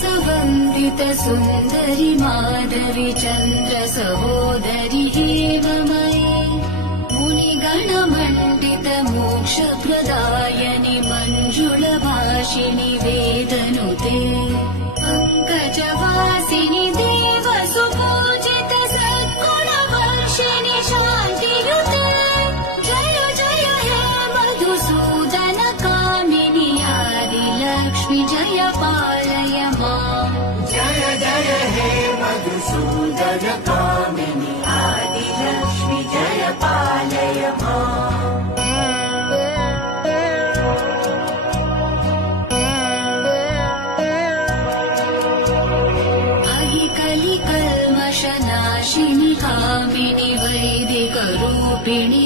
वन्दित सुन्दरि माधवि चन्द्र सहोदरि हेममयि मुनिगणमण्डित मोक्षप्रदायनि मञ्जुलभाषिणि वेदनुते पङ्कजवासिनि देव सुपूजित सद्गुणवर्षिणि शान्तियुते जय जय हे मधुसूदन कामिनि आदिलक्ष्मि जय पालय माम् जय जय हे मधुसूदन कामिनि आदिलक्ष्मि जय पालय माम् कलिकल्मषनाशिनि कामिनि वैदिकरूपिणि